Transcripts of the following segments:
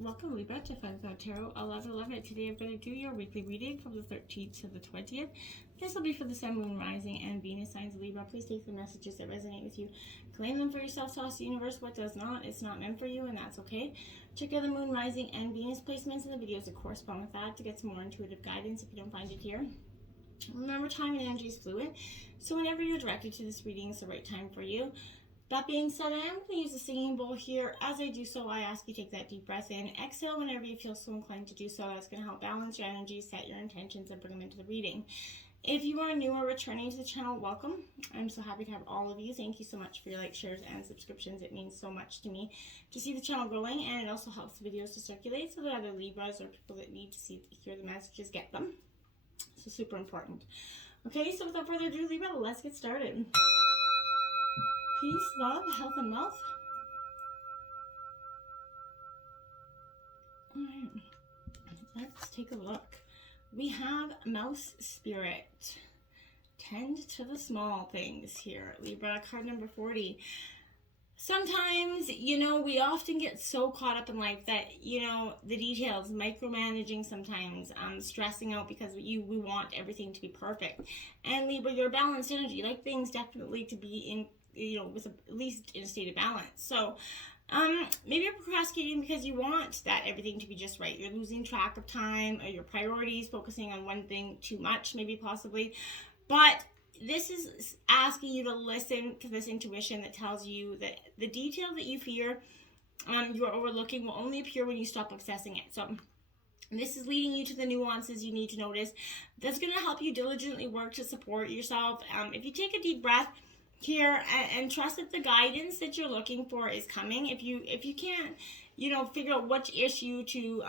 Welcome Libra to Fun Thought Tarot 11/11. Today I'm going to do your weekly reading from the 13th to the 20th. This will be for the Sun, Moon, Rising, and Venus signs of Libra. Please take the messages that resonate with you. Claim them for yourself. Toss the universe what does not. It's not meant for you, and that's okay. Check out the Moon, Rising, and Venus placements in the videos that correspond with that to get some more intuitive guidance if you don't find it here. Remember, time and energy is fluid, so whenever you're directed to this reading, it's the right time for you. That being said, I am going to use a singing bowl here. As I do so, I ask you to take that deep breath in. Exhale whenever you feel so inclined to do so. That's going to help balance your energy, set your intentions, and bring them into the reading. If you are new or returning to the channel, welcome. I'm so happy to have all of you. Thank you so much for your likes, shares, and subscriptions. It means so much to me to see the channel growing, and it also helps the videos to circulate so that other Libras or people that need to hear the messages get them. So super important. Okay, so without further ado, Libra, let's get started. Peace, love, health, and wealth. All right, let's take a look. We have Mouse Spirit. Tend to the small things here. Libra, card number 40. Sometimes, we often get so caught up in life that, the details, micromanaging sometimes, stressing out because we want everything to be perfect. And Libra, your balanced energy, you like things definitely to be in, with at least in a state of balance. So maybe you're procrastinating because you want that everything to be just right. You're losing track of time or your priorities, focusing on one thing too much, maybe possibly. But this is asking you to listen to this intuition that tells you that the detail that you fear you are overlooking will only appear when you stop obsessing it. So this is leading you to the nuances you need to notice. That's going to help you diligently work to support yourself. If you take a deep breath here and trust that the guidance that you're looking for is coming. If you can't figure out which issue to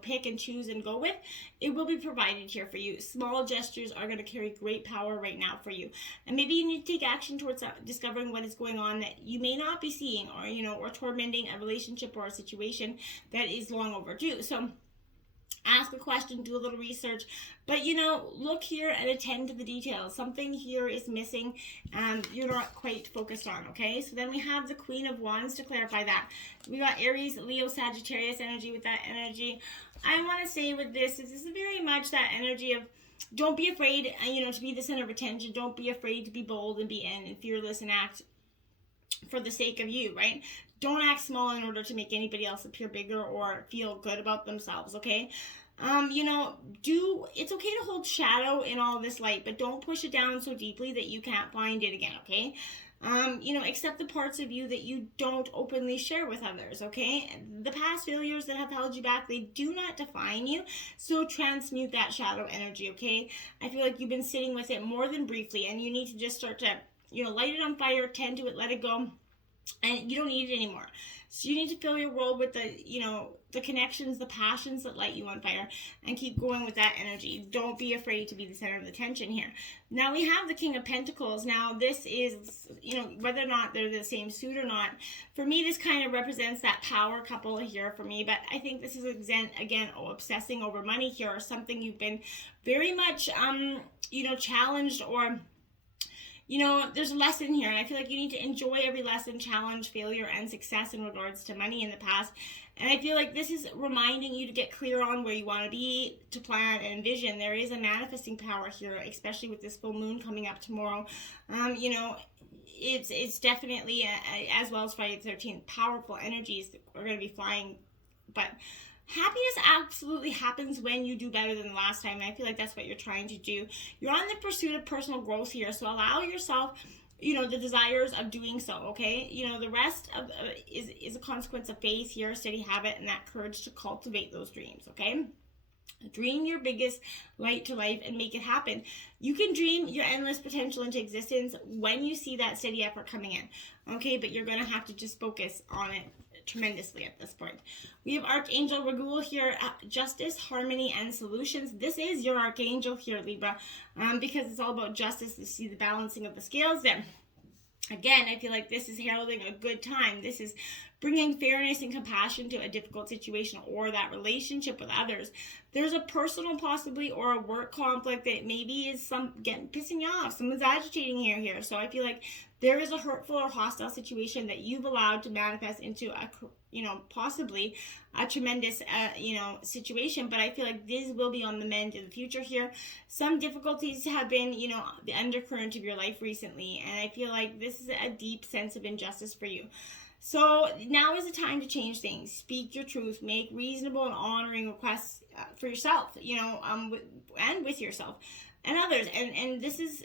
pick and choose and go with, it will be provided here for you. Small gestures are going to carry great power right now for you, and maybe you need to take action towards discovering what is going on that you may not be seeing, or tormenting a relationship or a situation that is long overdue. So ask a question, do a little research, but look here and attend to the details. Something here is missing and you're not quite focused on. Okay, so then we have the Queen of Wands to clarify that. We got Aries, Leo, Sagittarius energy. With that energy, I want to say with this is very much that energy of don't be afraid to be the center of attention. Don't be afraid to be bold and be and fearless and act for the sake of you, right? Don't act small in order to make anybody else appear bigger or feel good about themselves, okay? It's okay to hold shadow in all this light, but don't push it down so deeply that you can't find it again, okay? Accept the parts of you that you don't openly share with others, okay? The past failures that have held you back, they do not define you, so transmute that shadow energy, okay? I feel like you've been sitting with it more than briefly, and you need to just start to, light it on fire, tend to it, let it go, and you don't need it anymore. So you need to fill your world with the connections, the passions that light you on fire, and keep going with that energy. Don't be afraid to be the center of attention here. Now we have the King of Pentacles. Now this is, whether or not they're the same suit or not, for me this kind of represents that power couple here for me. But I think this is again obsessing over money here, or something you've been very much challenged, or there's a lesson here, and I feel like you need to enjoy every lesson, challenge, failure, and success in regards to money in the past. And I feel like this is reminding you to get clear on where you want to be, to plan and envision. There is a manifesting power here, especially with this full moon coming up tomorrow. It's definitely, as well as Friday the 13th, powerful energies that are going to be flying. But happiness absolutely happens when you do better than the last time. And I feel like that's what you're trying to do. You're on the pursuit of personal growth here. So allow yourself, the desires of doing so, okay? The rest of is a consequence of faith here, steady habit, and that courage to cultivate those dreams, okay? Dream your biggest light to life and make it happen. You can dream your endless potential into existence when you see that steady effort coming in, okay? But you're going to have to just focus on it tremendously at this point. We have Archangel Raguel here, justice, harmony, and solutions. This is your archangel here, Libra, because it's all about justice. You see the balancing of the scales there. Again, I feel like this is heralding a good time. This is bringing fairness and compassion to a difficult situation or that relationship with others. There's a personal possibly or a work conflict that maybe is pissing you off. Someone's agitating here. So I feel like There is a hurtful or hostile situation that you've allowed to manifest into a, possibly a tremendous, situation. But I feel like this will be on the mend in the future here. Some difficulties have been, the undercurrent of your life recently. And I feel like this is a deep sense of injustice for you. So now is the time to change things. Speak your truth. Make reasonable and honoring requests for yourself, and with yourself and others. And this is,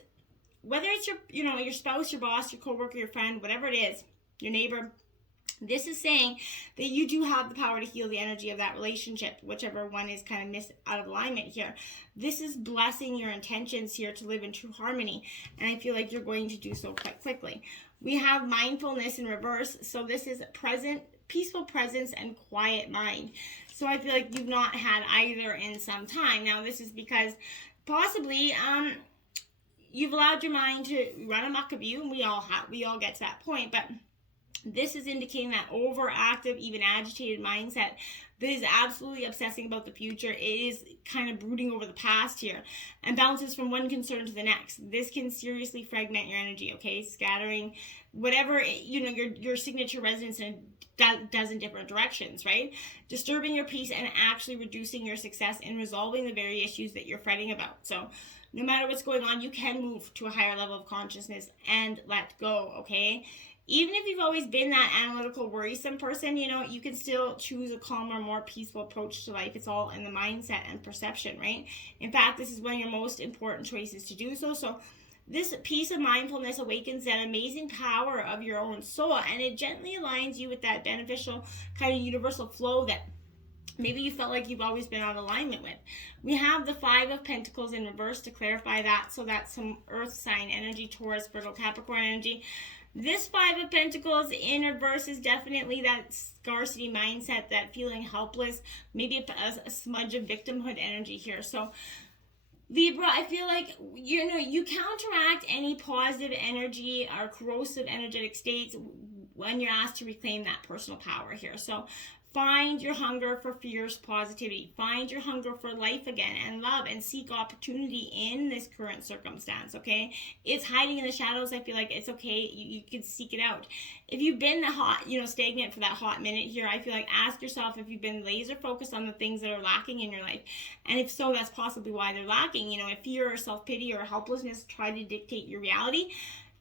whether it's your, your spouse, your boss, your coworker, your friend, whatever it is, your neighbor, this is saying that you do have the power to heal the energy of that relationship, whichever one is kind of out of alignment here. This is blessing your intentions here to live in true harmony, and I feel like you're going to do so quite quickly. We have mindfulness in reverse, so this is peaceful presence and quiet mind. So I feel like you've not had either in some time. Now this is because possibly you've allowed your mind to run amok of you, and we all get to that point, but this is indicating that overactive, even agitated mindset that is absolutely obsessing about the future. It is kind of brooding over the past here and bounces from one concern to the next. This can seriously fragment your energy, okay? Scattering whatever, your signature resonance in a dozen different directions, right? Disturbing your peace and actually reducing your success in resolving the very issues that you're fretting about. So no matter what's going on, you can move to a higher level of consciousness and let go, okay? Even if you've always been that analytical, worrisome person, you can still choose a calmer, more peaceful approach to life. It's all in the mindset and perception, right? In fact, this is one of your most important choices to do so. So this piece of mindfulness awakens that amazing power of your own soul, and it gently aligns you with that beneficial kind of universal flow that maybe you felt like you've always been out of alignment with. We have the 5 of Pentacles in reverse to clarify that. So that's some earth sign energy, Taurus, Virgo, Capricorn energy. This 5 of Pentacles in reverse is definitely that scarcity mindset, that feeling helpless, maybe a smudge of victimhood energy here. So Libra, I feel like, you counteract any positive energy or corrosive energetic states when you're asked to reclaim that personal power here. So find your hunger for fierce positivity. Find your hunger for life again and love, and seek opportunity in this current circumstance, okay? It's hiding in the shadows. I feel like it's okay. You can seek it out. If you've been stagnant for that hot minute here, I feel like ask yourself if you've been laser focused on the things that are lacking in your life. And if so, that's possibly why they're lacking. If fear or self-pity or helplessness try to dictate your reality,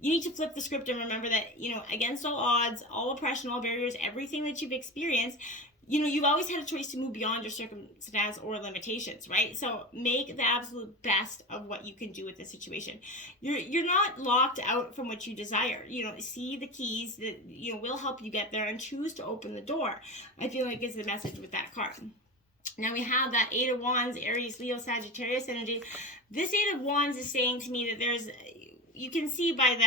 you need to flip the script and remember that, against all odds, all oppression, all barriers, everything that you've experienced, you've always had a choice to move beyond your circumstance or limitations, right? So make the absolute best of what you can do with the situation. You're not locked out from what you desire. See the keys that, will help you get there, and choose to open the door. I feel like is the message with that card. Now we have that 8 of Wands, Aries, Leo, Sagittarius energy. This 8 of Wands is saying to me that you can see by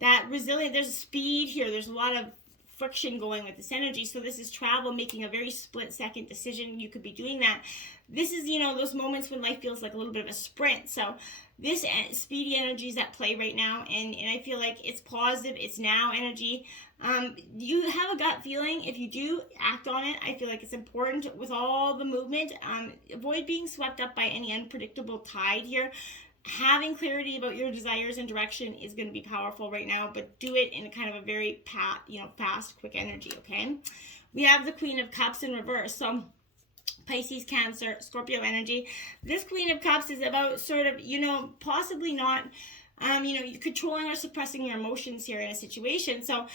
that resilience, there's a speed here. There's a lot of friction going with this energy. So this is travel, making a very split-second decision. You could be doing that. This is, those moments when life feels like a little bit of a sprint. So this speedy energy is at play right now, and I feel like it's positive. It's now energy. You have a gut feeling. If you do act on it, I feel like it's important with all the movement. Avoid being swept up by any unpredictable tide here. Having clarity about your desires and direction is going to be powerful right now, but do it in a kind of a very fast, quick energy, okay? We have the Queen of Cups in reverse. So Pisces, Cancer, Scorpio energy. This Queen of Cups is about sort of, possibly not, controlling or suppressing your emotions here in a situation. So,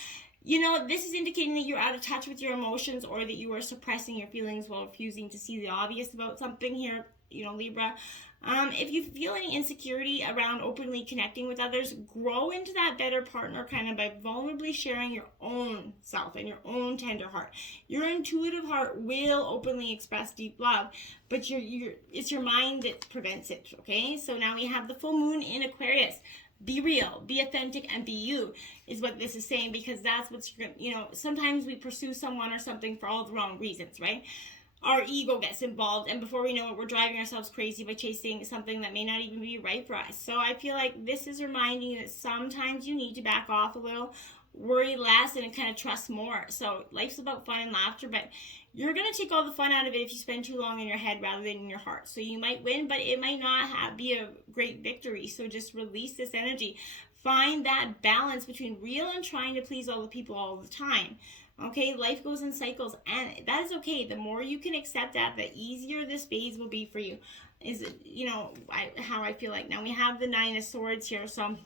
this is indicating that you're out of touch with your emotions, or that you are suppressing your feelings while refusing to see the obvious about something here, Libra. If you feel any insecurity around openly connecting with others, grow into that better partner kind of by vulnerably sharing your own self and your own tender heart. Your intuitive heart will openly express deep love, but it's your mind that prevents it, okay? So now we have the full moon in Aquarius. Be real, be authentic, and be you is what this is saying, because that's what's, sometimes we pursue someone or something for all the wrong reasons, right? Our ego gets involved, and before we know it, we're driving ourselves crazy by chasing something that may not even be right for us. So I feel like this is reminding you that sometimes you need to back off a little, worry less, and kind of trust more. So life's about fun and laughter, but you're going to take all the fun out of it if you spend too long in your head rather than in your heart. So you might win, but it might not be a great victory. So just release this energy. find that balance between real and trying to please all the people all the time. Okay, life goes in cycles, and that is okay. The more you can accept that, the easier this phase will be for you. Is, how I feel like. Now we have the Nine of Swords here, so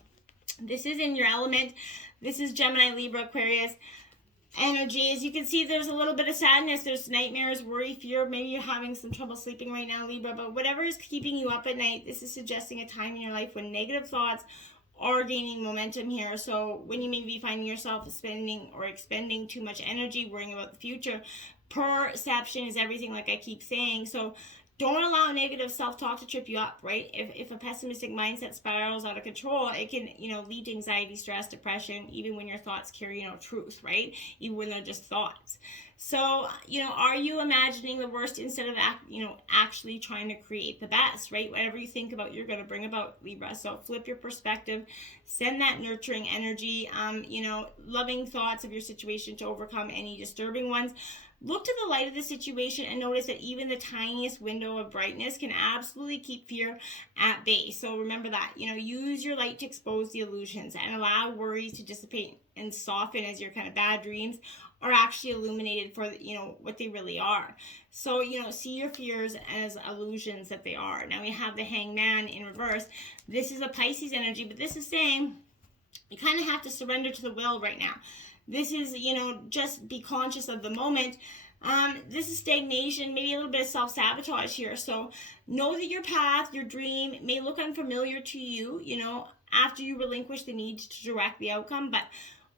this is in your element. This is Gemini, Libra, Aquarius energy. As you can see, there's a little bit of sadness. There's nightmares, worry, fear. Maybe you're having some trouble sleeping right now, Libra, but whatever is keeping you up at night, this is suggesting a time in your life when negative thoughts are gaining momentum here. So when you may be finding yourself spending or expending too much energy worrying about the future, perception is everything, like I keep saying. So don't allow negative self-talk to trip you up, right? If a pessimistic mindset spirals out of control, it can, lead to anxiety, stress, depression, even when your thoughts carry, truth, right? Even when they're just thoughts. So, are you imagining the worst instead of, actually trying to create the best, right? Whatever you think about, you're going to bring about, Libra. So flip your perspective, send that nurturing energy, loving thoughts of your situation to overcome any disturbing ones. Look to the light of the situation and notice that even the tiniest window of brightness can absolutely keep fear at bay. So remember that, use your light to expose the illusions and allow worries to dissipate and soften as your kind of bad dreams are actually illuminated for, what they really are. So, see your fears as illusions that they are. Now we have the Hangman in reverse. This is a Pisces energy, but this is saying you kind of have to surrender to the will right now. This is, just be conscious of the moment. This is stagnation, maybe a little bit of self-sabotage here. So know that your path, your dream may look unfamiliar to you, after you relinquish the need to direct the outcome. But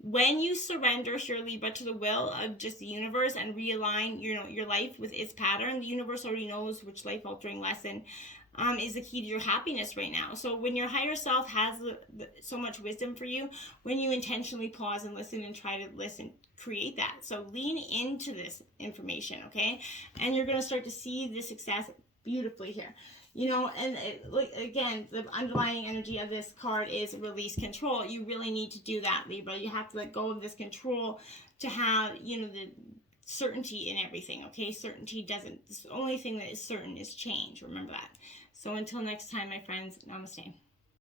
when you surrender here, Libra, to the will of just the universe and realign, your life with its pattern, the universe already knows which life-altering lesson is the key to your happiness right now. So when your higher self has so much wisdom for you, when you intentionally pause and listen and try to listen, create that. So lean into this information, okay? And you're going to start to see the success beautifully here. And again, the underlying energy of this card is release control. You really need to do that, Libra. You have to let go of this control to have, the certainty in everything, okay? Certainty doesn't, the only thing that is certain is change. Remember that. So until next time, my friends, namaste.